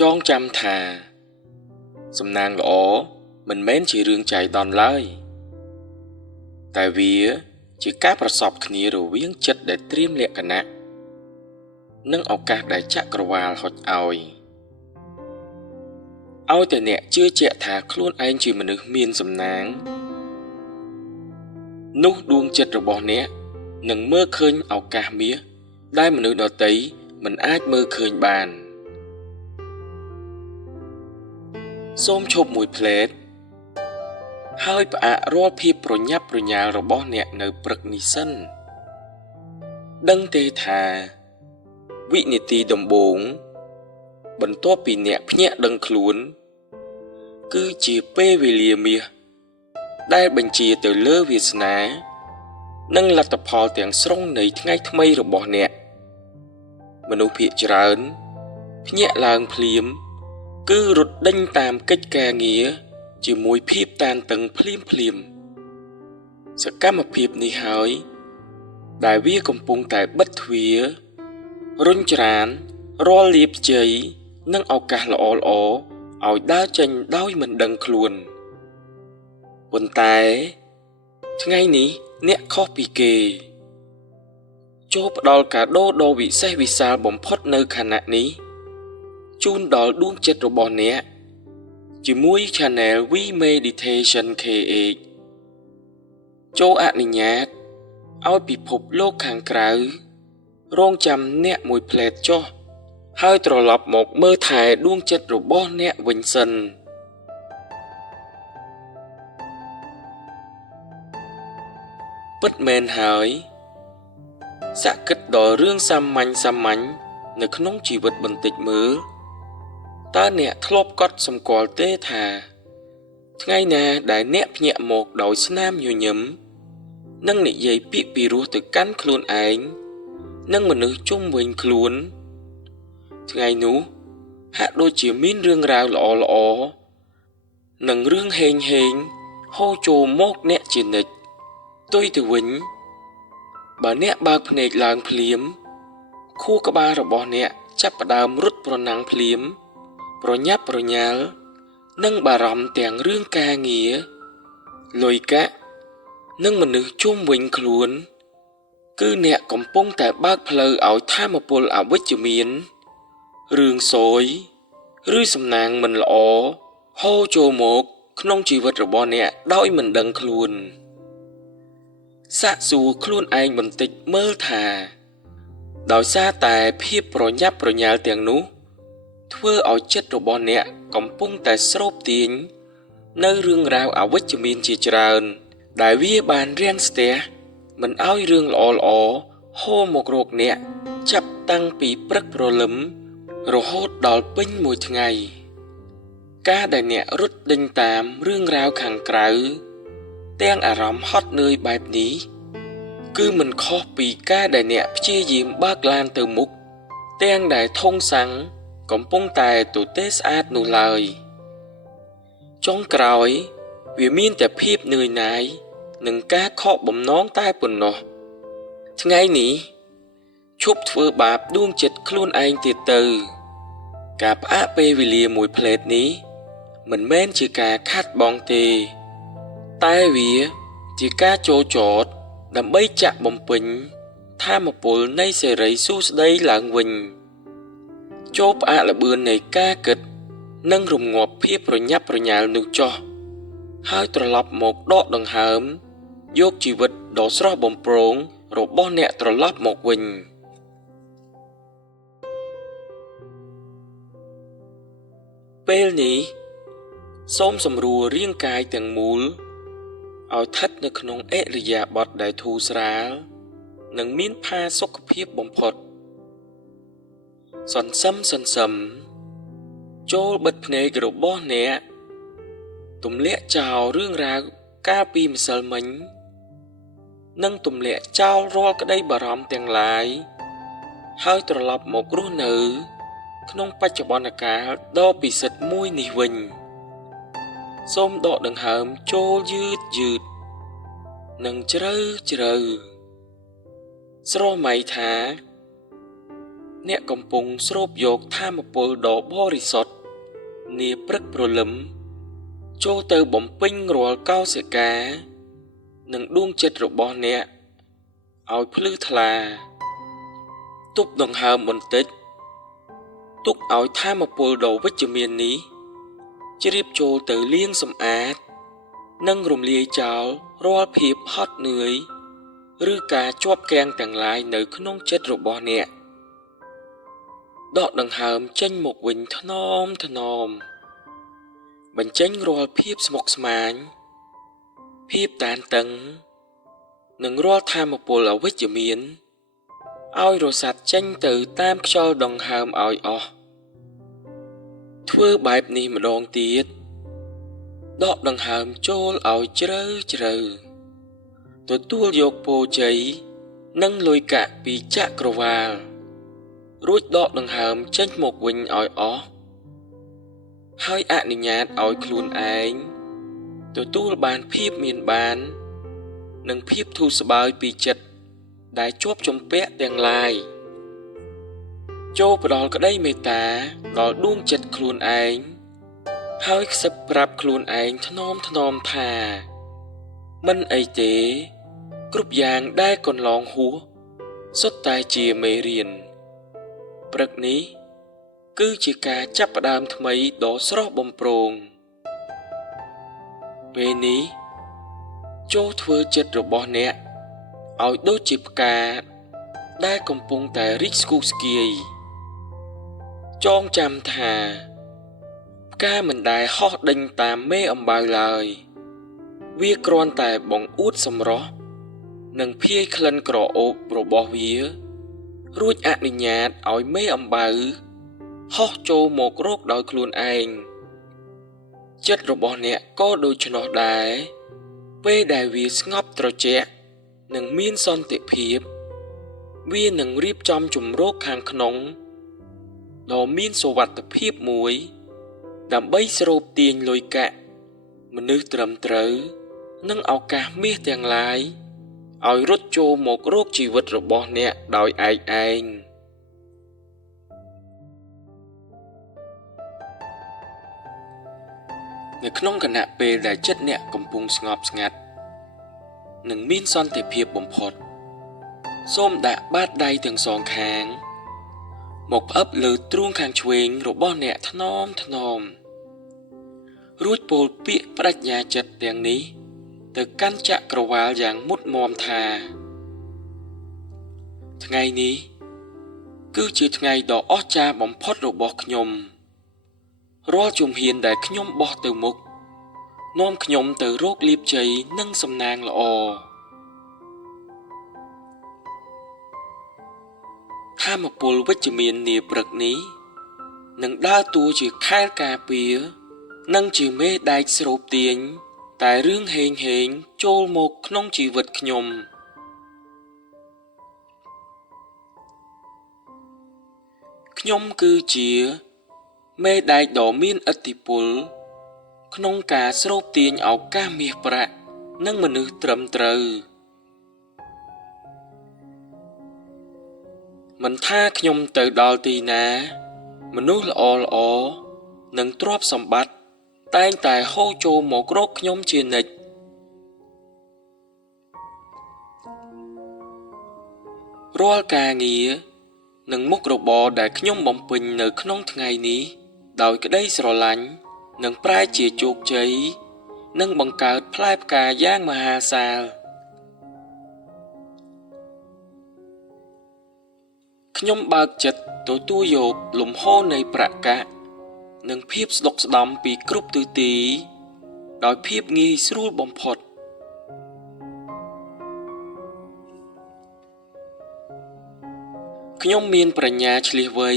ចងចាំថាសំណាងល្អមិនមែនជារឿងចៃដន្យឡើយតែវាជាការប្រសពគ្នារវាងចិត្តដែលត្រៀមលក្ខណៈនិងឱកាសដែលចក្រវាលហុចឲ្យតែអ្នកជឿជាក់ថាខ្លួនឯងជាមនុស្សមានសំណាងនោះដួងចិត្តរបស់អ្នកនឹងមើលឃើញឱកាសមាសដែលមនុស្សដទៃមិនអាចមើលឃើញបានសូមឈប់មួយភ្លែតហើយផ្អាករាល់ភាពប្រញាប់ប្រញាល់របស់អ្នកនៅព្រឹកនេះសិនដឹងទេថាវិនាទីដំបូងបន្ទាប់ពីអ្នកភ្ញាក់ដឹងខ្លួនគឺជាពេលវេលាមាសដែលបញ្ជាទៅលើវាសនានិងលទ្ធផលទាំងស្រុងនៃថ្ងៃថ្មីរបស់អ្នកមនុស្សភាគច្រើនភ្ញាក់ឡើងភ្លាមគឺរត់ដេញតាមកិច្ចការងារជាមួយភាពតានតឹងភ្លាមសកម្មភាពនេះហើយដែលវាកំពុងតែបិទទ្វាររុញច្រានរាល់លាភជ័យនិងឱកាសល្អៗឲ្យដើរចេញដោយមិនដឹងខ្លួនប៉ុន្តែថ្ងៃនេះអ្នកខុសពីគេចូលផ្ដល់កាដូដ៏វិសេសវិសាលបំផុតនៅខណៈនេះជូនដល់ដួងចិត្តរបស់អ្នកជាមួយ Channel We Meditation KH ចូលអនុញ្ញាតឲ្យពិភពលោកខាងក្រៅរងចាំអ្នកមួយភ្លែតចុះហើយត្រឡប់មកមើលថែដួងចិត្តរបស់អ្នកវិញសិនពិតមែនហើយសាកគិតដល់រឿងសាមញ្ញនៅក្នុងជីវិតបន្តិចមើលតើអ្នកធ្លាប់កត់សម្គាល់ទេថាថ្ងៃណាដែលអ្នកភ្ញាក់មកដោយស្នាមញញឹមនិងនិយាយពាក្យពីរោះទៅកាន់ខ្លួនឯងនិងមនុស្សជុំវិញខ្លួនថ្ងៃនោះហាក់ដូចជាមានរឿងរ៉ាវល្អនិងរឿងហេងហូរចូលមកអ្នកជានិច្ចផ្ទុយទៅវិញបើអ្នកបើកភ្នែកឡើងភ្លាមខួរក្បាលរបស់អ្នកចាប់ផ្ដើមរត់ប្រណាំងភ្លាមប្រញាប់ប្រញាល់និងបារម្ភទាំងរឿងការងារលុយកាក់និងមនុស្សជុំវិញខ្លួនគឺអ្នកកំពុងតែបើកផ្លូវឲ្យថាមពលអវិជ្ជមានរឿងសោយឬសំណាងមិនល្អហូរចូលមកក្នុងជីវិតរបស់អ្នកដោយមិនដឹងខ្លួនសាកសួរខ្លួនឯងបន្តិចមើលថាដោយសារតែភាពប្រញាប់ប្រញាល់ទាំងនោះធ្វើឲ្យចិត្តរបស់អ្នកកំពុងតែស្រូបទាញនៅរឿងរ៉ាវអវិជ្ជមានជាច្រើនដែលវាបានរាំងស្ទះមិនឲ្យរឿងល្អហូរមករកអ្នកចាប់តាំងពីព្រឹកព្រលឹមរហូតដល់ពេញមួយថ្ងៃការដែលអ្នករត់ដេញតាមរឿងរ៉ាវខាងក្រៅទាំងអារម្មណ៍ហត់នឿយបែបនេះគឺមិនខុសពីការដែលអ្នកព្យាយាមបើកឡានទៅមុខទាំងដែលធុងសាំងកំពុងតែទទេស្អាតនោះឡើយចុងក្រោយវាមានតែភាពនឿយណាយនិងការខកបំណងតែប៉ុណ្ណោះថ្ងៃនេះឈប់ធ្វើបាបដួងចិត្តខ្លួនឯងទៀតទៅការផ្អាកពេលវេលាមួយភ្លែតនេះមិនមែនជាការខាត់បងទេតែវាជាការចូលចតដើម្បីចាក់បំពេញថាមពលនៃសេរីសួស្តីឡើងវិញចូលផ្អាកល្បឿននៃការគិតនិងរងាប់ភាពប្រញាប់ប្រញាល់នោះចុះហើយត្រឡប់មកដកដង្ហើមយកជីវិតដ៏ស្រស់បំព្រងរបស់អ្នកត្រឡប់មកវិញពេលនេះសូមសម្រួលរាងកាយទាំងមូលឲ្យស្ថិតនៅក្នុងឥរិយាបថដែលធូរស្រាលនិងមានផាសុកភាពបំផុតសន្សឹមចូលបិទភ្នែករបស់អ្នកទម្លាក់ចោលរឿងរ៉ាវកាលពីម្សិលមិញនិងទម្លាក់ចោលរាល់ក្តីបារម្ភទាំងឡាយហើយត្រឡប់មករស់នៅក្នុងបច្ចុប្បន្នកាលដ៏ពិសិដ្ឋមួយនេះវិញសូមដកដង្ហើមចូលយឺតនិងជ្រៅស្រមៃថា អ្នកកំពុងស្រូបយកថាមពលដ៏បរិសុទ្ធនាព្រឹកព្រលឹមចូលទៅបំពេញរាល់កោសិកានិងដួងចិត្តរបស់អ្នកឲ្យភ្លឺថ្លាទប់ដង្ហើមបន្តិចទុកឲ្យថាមពលដ៏វិជ្ជមាននេះជ្រាបចូលទៅលាងសម្អាតនិងរំលាយចោលរាល់ភាពហត់នឿយឬការជាប់គាំងទាំងឡាយនៅក្នុងចិត្តរបស់អ្នកដកដង្ហើមចេញមកវិញថ្នមបញ្ចេញរាល់ភាពស្មុគស្មាញភាពតានតឹងនិងរាល់ថាមពលអវិជ្ជមានឲ្យរសាត់ចេញទៅតាមខ្យល់ដង្ហើមឲ្យអស់ធ្វើបែបនេះម្ដងទៀតដកដង្ហើមចូលឲ្យជ្រៅទទួលយកពរជ័យនិងលុយកាក់ពីចក្រវាលរួចដកដង្ហើមចេញមកវិញឲ្យអស់ហើយអនុញ្ញាតឲ្យខ្លួនឯងទទួលបានភាពមានបាននិងភាពធូរស្បើយពីចិត្តដែលជាប់ជំពាក់ទាំងឡាយចូលផ្ដល់ក្តីមេត្តាដល់ដួងចិត្តខ្លួនឯងហើយខ្សឹបប្រាប់ខ្លួនឯងថ្នមថាមិនអីទេគ្រប់យ៉ាងដែលកន្លងហួសសុទ្ធតែជាមេរៀនព្រឹកនេះគឺជាការចាប់ផ្ដើមថ្មីដ៏ស្រស់បំព្រងពេលនេះចូលធ្វើចិត្តរបស់អ្នកឲ្យដូចជាផ្កាដែលកំពុងតែរីកស្គុះស្គាយចងចាំថាផ្កាមិនដែលហោះដេញតាមមេអំបៅឡើយវាគ្រាន់តែបង្អួតសម្រស់និងភាយក្លិនក្រអូបរបស់វារួចអនុញ្ញាតឲ្យមេអំបៅហោះចូលមករកដោយខ្លួនឯងចិត្តរបស់អ្នកក៏ដូច្នោះដែរពេលដែលវាស្ងប់ត្រជាក់និងមានសន្តិភាពវានឹងរៀបចំជម្រកខាងក្នុងដ៏មានសុវត្ថិភាពមួយដើម្បីស្រូបទាញលុយកាក់មនុស្សត្រឹមត្រូវនិងឱកាសមាសទាំងឡាយឲ្យរត់ចូលមករកជីវិតរបស់អ្នកដោយឯងនៅក្នុងគណៈពេលដែលចិត្តអ្នកកំពុងស្ងប់ស្ងាត់និងមានសន្តិភាពបំផុតសូមដាក់បាតដៃទាំងសងខាងមកផ្អឹបលើទ្រូងខាងឆ្វេងរបស់អ្នកថ្នមរួចពោលពាក្យប្រាជ្ញាចិត្តទាំងនេះទៅកាន់ចក្រវាលយ៉ាងមុតមមថាថ្ងៃនេះគឺជាថ្ងៃដ៏អស្ចារ្យបំផុតរបស់ខ្ញុំរាល់ជំហានដែលខ្ញុំបោះទៅមុខនាំខ្ញុំទៅរកលាភជ័យនិងសំណាងល្អថាមពលវិជ្ជមាននាព្រឹកនេះនឹងដើរតួជាខែលការពារនិងជាមេដែកស្រូបទាញតែរឿងហេងចូលមកក្នុងជីវិតខ្ញុំគឺជាមេដែកដ៏មានឥទ្ធិពលក្នុងការស្រូបទាញឱកាសមាសប្រាក់និងមនុស្សត្រឹមត្រូវមិនថាខ្ញុំទៅដល់ទីណាមនុស្សល្អនិងទ្រព្យសម្បត្តិតែងតែហូរចូលមករកខ្ញុំជានិច្ចរាល់ការងារនិងមុខរបរដែលខ្ញុំបំពេញនៅក្នុងថ្ងៃនេះដោយក្តីស្រឡាញ់នឹងប្រែជាជោគជ័យនិងបង្កើតផ្លែផ្កាយ៉ាងមហាសាលខ្ញុំបើកចិត្តទទួលយកលំហូរនៃប្រកាសនិងភាពស្ដុកស្ដំពីគ្រប់ទិសទីដោយភាពងាយស្រួលបំផុតខ្ញុំមានប្រាជ្ញាឆ្លៀសវៃ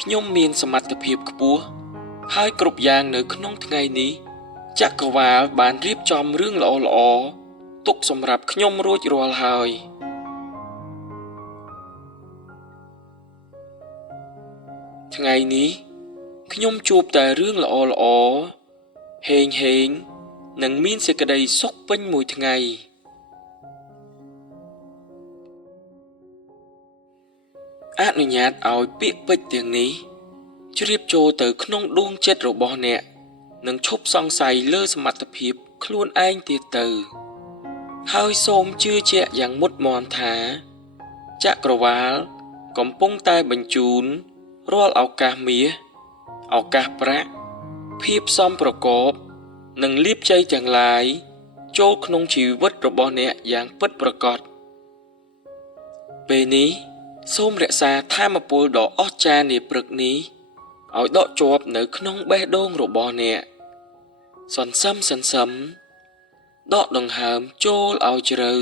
ខ្ញុំមានសមត្ថភាពខ្ពស់ហើយគ្រប់យ៉ាងនៅក្នុងថ្ងៃនេះចក្រវាលបានរៀបចំរឿងល្អទុកសម្រាប់ខ្ញុំរួចរាល់ហើយថ្ងៃនេះខ្ញុំជួបតែរឿងល្អហេងនិងមានសេចក្តីសុខពេញមួយថ្ងៃអ នុញ្ញាតឲ្យពាក្យពេចន៍ទាំងនេះជ្រាបចូលទៅក្នុងដួងចិត្តរបស់អ្នកនិងឈប់សង្ស័យលើសមត្ថភាពខ្លួនឯងទៀតទៅហើយសូមជឿជាក់យ៉ាងមុតមមថាចក្រវាលកំពុងតែបញ្ជូនរាល់ឱកាសមាសឱកាសប្រាក់ភាពសមប្រកបនិងលាភជ័យទាំងឡាយចូលក្នុងជីវិតរបស់អ្នកយ៉ាងពិតប្រាកដពេលនេះសូមរក្សាថាមពលដ៏អស្ចារ្យនាព្រឹកនេះឲ្យដកជាប់នៅក្នុងបេះដូងរបស់អ្នកសន្សឹមដកដង្ហើមចូលឲ្យជ្រៅ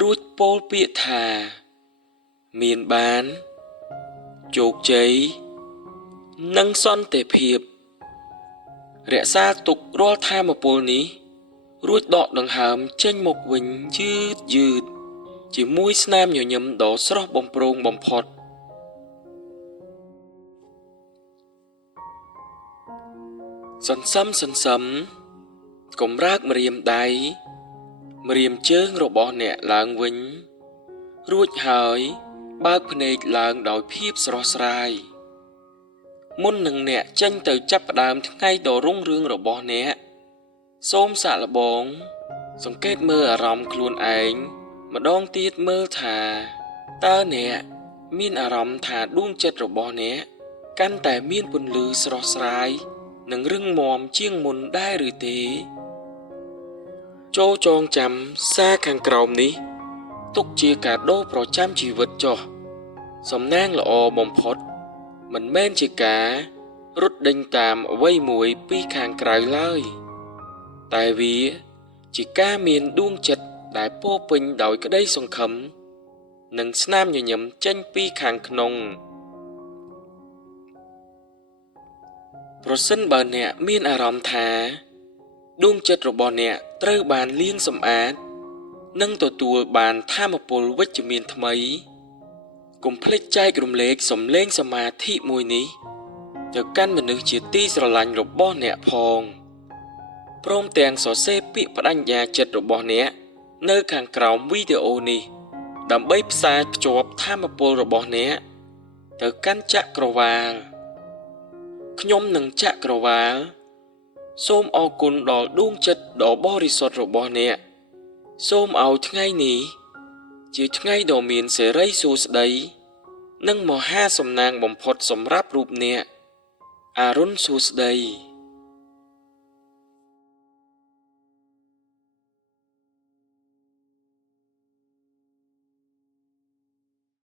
រួចពោលពាក្យថាមានបានជោគជ័យនិងសន្តិភាពរក្សាទុករាល់ថាមពលនេះរួចដកដង្ហើមចេញមកវិញយឺតជាមួយស្នាមញញឹមដ៏ស្រស់បំព្រងបំផុតសន្សឹមកំរើកម្រាមដៃម្រាមជើងរបស់អ្នកឡើងវិញរួចហើយបើកភ្នែកឡើងដោយភាពស្រស់ស្រាយមុននឹងអ្នកចេញទៅចាប់ផ្ដើមថ្ងៃដ៏រុងរឿងរបស់អ្នកសូមសាកល្បងសង្កេតមើលអារម្មណ៍ខ្លួនឯងម្ដងទៀតមើលថាតើអ្នកមានអារម្មណ៍ថាដួងចិត្តរបស់អ្នកកាន់តែមានពន្លឺស្រស់ស្រាយនិងរឹងមាំជាងមុនដែរឬទេចូលចងចាំសារខាងក្រោមនេះទុកជាកាដូប្រចាំជីវិតចុះសំណាងល្អបំផុតមិនមែនជាការរត់ដេញតាមអ្វីមួយពីខាងក្រៅឡើយតែវាជាការមានដួងចិត្តដែលពោរពេញដោយក្តីសង្ឃឹមនិងស្នាមញញឹមចេញពីខាងក្នុងប្រសិនបើអ្នកមានអារម្មណ៍ថាដួងចិត្តរបស់អ្នកត្រូវបានលាងសម្អាតនិងទទួលបានថាមពលវិជ្ជមានថ្មីកុំភ្លេចចែករំលែកសំឡេងសមាធិមួយនេះទៅកាន់មនុស្សជាទីស្រឡាញ់របស់អ្នកផងព្រមទាំងសរសេរពាក្យបដិញ្ញាចិត្តរបស់អ្នកនៅខាងក្រោមវីដេអូនេះដើម្បីផ្សារភ្ជាប់ថាមពលរបស់អ្នកទៅកាន់ចក្រវាលខ្ញុំនិងចក្រវាលសូមអរគុណដល់ដួងចិត្តដ៏បរិសុទ្ធរបស់អ្នកសូមឲ្យថ្ងៃនេះជាថ្ងៃដ៏មានសិរីសួស្តីនិងមហាសំណាងបំផុតសម្រាប់រូបអ្នកអរុណសួស្តី